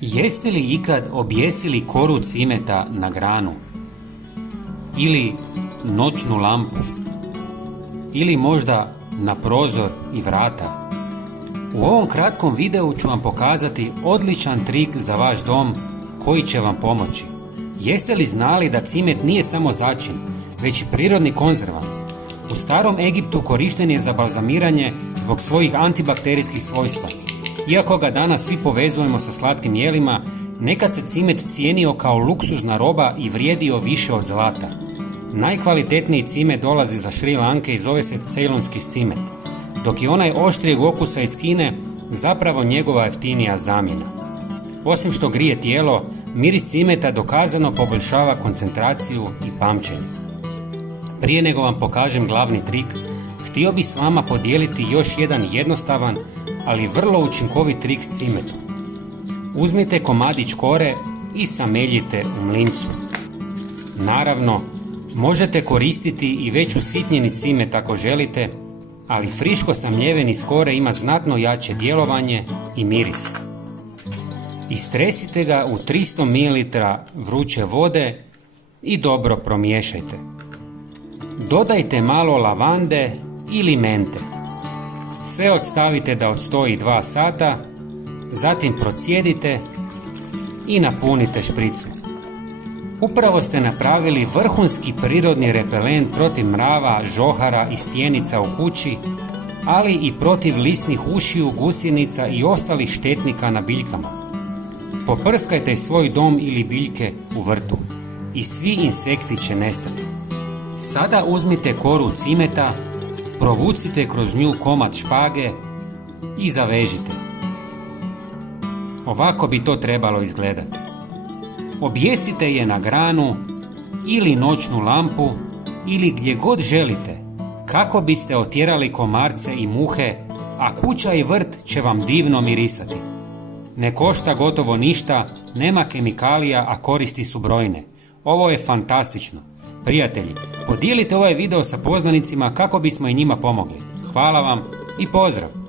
Jeste li ikad objesili koru cimeta na granu? Ili noćnu lampu? Ili možda na prozor i vrata? U ovom kratkom videu ću vam pokazati odličan trik za vaš dom koji će vam pomoći. Jeste li znali da cimet nije samo začin, već i prirodni konzervans? U starom Egiptu korišten je za balzamiranje zbog svojih antibakterijskih svojstva. Iako ga danas svi povezujemo sa slatkim jelima, nekad se cimet cijenio kao luksuzna roba i vrijedio više od zlata. Najkvalitetniji cimet dolazi za Šri Lanke i zove se cejlonski cimet, dok je onaj oštrijeg okusa iz Kine zapravo njegova jeftinija zamjena. Osim što grije tijelo, miris cimeta dokazano poboljšava koncentraciju i pamćenje. Prije nego vam pokažem glavni trik, htio bih s vama podijeliti još jedan jednostavan, ali vrlo učinkovit trik s cimetom. Uzmite komadić kore i sameljite u mlincu. Naravno, možete koristiti i već usitnjeni cimet ako želite, ali friško samljeveni iz kore ima znatno jače djelovanje i miris. Istresite ga u 300 ml vruće vode i dobro promiješajte. Dodajte malo lavande ili mente. Sve odstavite da odstoji 2 sata, zatim procijedite i napunite špricu. Upravo ste napravili vrhunski prirodni repelent protiv mrava, žohara i stjenica u kući, ali i protiv lisnih ušiju, gusjenica i ostalih štetnika na biljkama. Poprskajte svoj dom ili biljke u vrtu i svi insekti će nestati. Sada uzmite koru cimeta, provucite kroz nju komad špage i zavežite. Ovako bi to trebalo izgledati. Objesite je na granu ili noćnu lampu ili gdje god želite, kako biste otjerali komarce i muhe, a kuća i vrt će vam divno mirisati. Ne košta gotovo ništa, nema kemikalija, a koristi su brojne. Ovo je fantastično. Prijatelji, podijelite ovaj video sa poznanicima kako bismo i njima pomogli. Hvala vam i pozdrav!